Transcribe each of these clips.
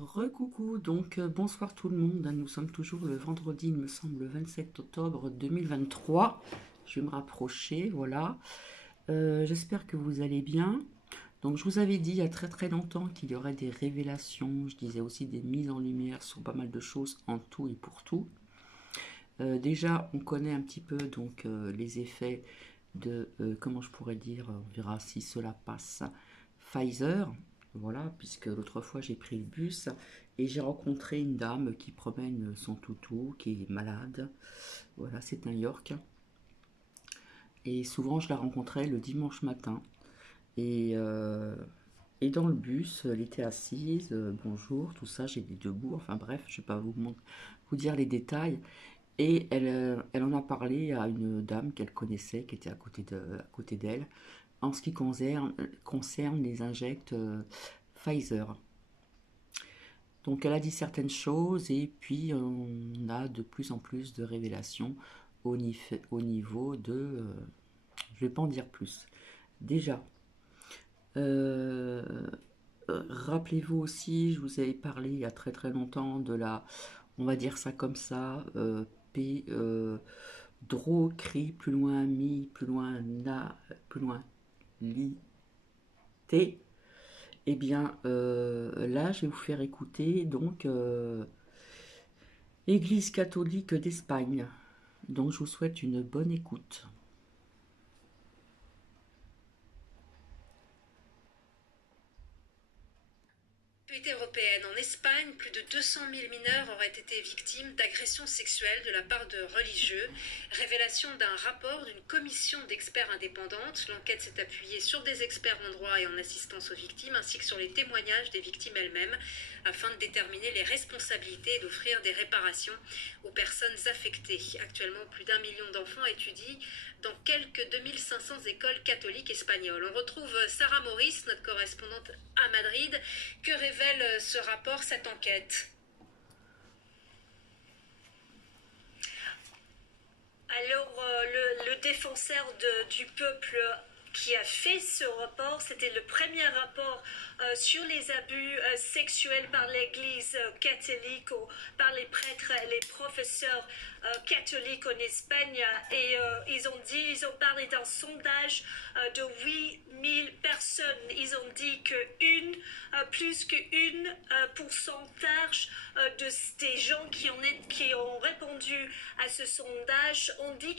Recoucou, donc bonsoir tout le monde, nous sommes toujours le vendredi, il me semble, le 27 octobre 2023, je vais me rapprocher, voilà. J'espère que vous allez bien. Donc je vous avais dit il y a très longtemps qu'il y aurait des révélations, je disais aussi des mises en lumière sur pas mal de choses en tout et pour tout. Déjà on connaît un petit peu donc les effets de, comment je pourrais dire, on verra si cela passe, Pfizer. Voilà, puisque l'autre fois j'ai pris le bus et j'ai rencontré une dame qui promène son toutou, qui est malade. Voilà, c'est un York. Et souvent je la rencontrais le dimanche matin. Et, euh, et dans le bus, elle était assise, bonjour, tout ça, j'ai dit debout, enfin bref, je ne vais pas vous dire les détails. Et elle en a parlé à une dame qu'elle connaissait, qui était à côté d'elle, en ce qui concerne les injects Pfizer. Donc elle a dit certaines choses et puis on a de plus en plus de révélations au niveau de... je ne vais pas en dire plus. Déjà, euh, rappelez-vous aussi, je vous avais parlé il y a très longtemps de la, on va dire ça comme ça, P, Dro, cri, plus loin, mi, plus loin, na, plus loin, li, t. Eh bien, là, je vais vous faire écouter donc Église catholique d'Espagne. Donc, je vous souhaite une bonne écoute. Européenne. En Espagne, plus de 200 000 mineurs auraient été victimes d'agressions sexuelles de la part de religieux. Révélation d'un rapport d'une commission d'experts indépendante. L'enquête s'est appuyée sur des experts en droit et en assistance aux victimes, ainsi que sur les témoignages des victimes elles-mêmes, afin de déterminer les responsabilités et d'offrir des réparations aux personnes affectées. Actuellement, plus d'1 million d'enfants étudient dans quelques 2500 écoles catholiques espagnoles. On retrouve Sarah Maurice, notre correspondante à Madrid. Que révèle ce rapport, cette enquête? Alors, le défenseur du peuple qui a fait ce rapport, c'était le premier rapport sur les abus sexuels par l'Église catholique ou par les prêtres et les professeurs catholiques en Espagne. Et ils ont parlé d'un sondage de 8000 personnes. Ils ont dit que plus qu'une pourcentage des gens qui ont répondu à ce sondage ont dit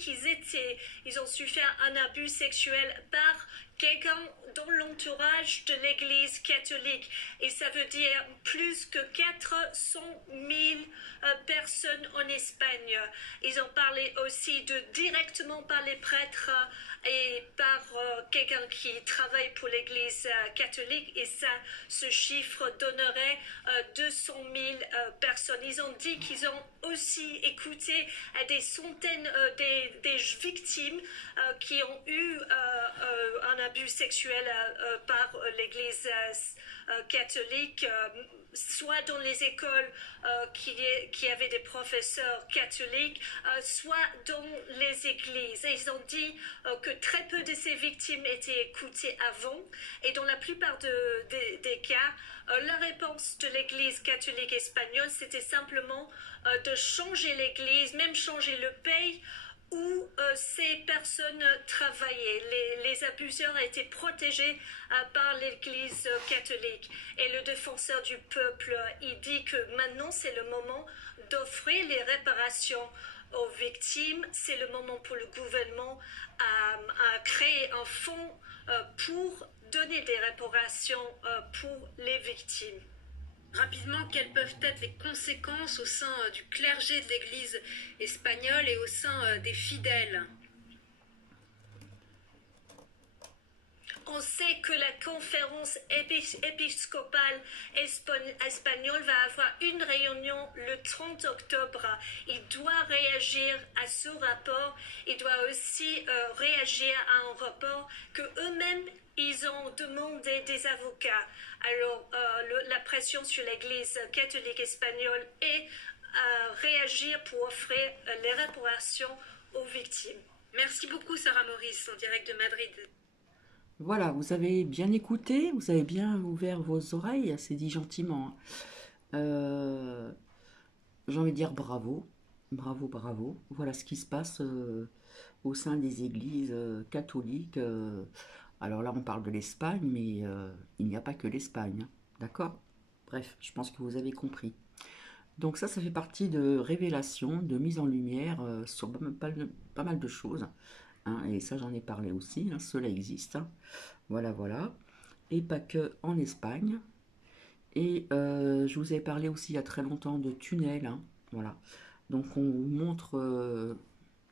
ils ont su faire un abus sexuel par quelqu'un dans l'entourage de l'Église catholique. Et ça veut dire plus que 400 000 personnes en Espagne. Ils ont parlé aussi directement par les prêtres et par quelqu'un qui travaille pour l'Église catholique. Et ça, ce chiffre donnerait 200 000 personnes. Ils ont dit qu'ils ont aussi écouté des centaines des victimes qui ont eu un abus sexuel par l'Église catholique, soit dans les écoles qui avaient des professeurs catholiques, soit dans les églises. Et ils ont dit que très peu de ces victimes étaient écoutées avant, et dans la plupart des cas, la réponse de l'Église catholique espagnole, c'était simplement de changer l'Église, même changer le pays où ces personnes travaillaient. Les abuseurs étaient protégés par l'Église catholique. Et le défenseur du peuple, il dit que maintenant c'est le moment d'offrir les réparations aux victimes. C'est le moment pour le gouvernement à créer un fonds pour donner des réparations pour les victimes. Rapidement, quelles peuvent être les conséquences au sein du clergé de l'Église espagnole et au sein des fidèles? On sait que la conférence épiscopale espagnole va avoir une réunion le 30 octobre. Il doit réagir à ce rapport. Il doit aussi réagir à un rapport que eux-mêmes ils ont demandé des avocats. Alors, la pression sur l'Église catholique espagnole est réagir pour offrir les réparations aux victimes. Merci beaucoup Sarah Maurice, en direct de Madrid. Voilà, vous avez bien écouté, vous avez bien ouvert vos oreilles, c'est dit gentiment. Euh, j'ai envie de dire bravo, bravo, bravo. Voilà ce qui se passe au sein des églises catholiques. Alors là, on parle de l'Espagne, mais il n'y a pas que l'Espagne, hein, d'accord? Bref, je pense que vous avez compris. Donc ça fait partie de révélations, de mise en lumière sur pas mal de choses, hein, et ça j'en ai parlé aussi, hein, cela existe, hein. Voilà, voilà. Et pas que en Espagne. Et je vous avais parlé aussi il y a très longtemps de tunnels, hein, voilà. Donc on vous montre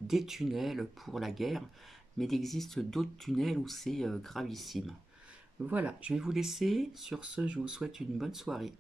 des tunnels pour la guerre, mais il existe d'autres tunnels où c'est gravissime. Voilà, je vais vous laisser. Sur ce, je vous souhaite une bonne soirée.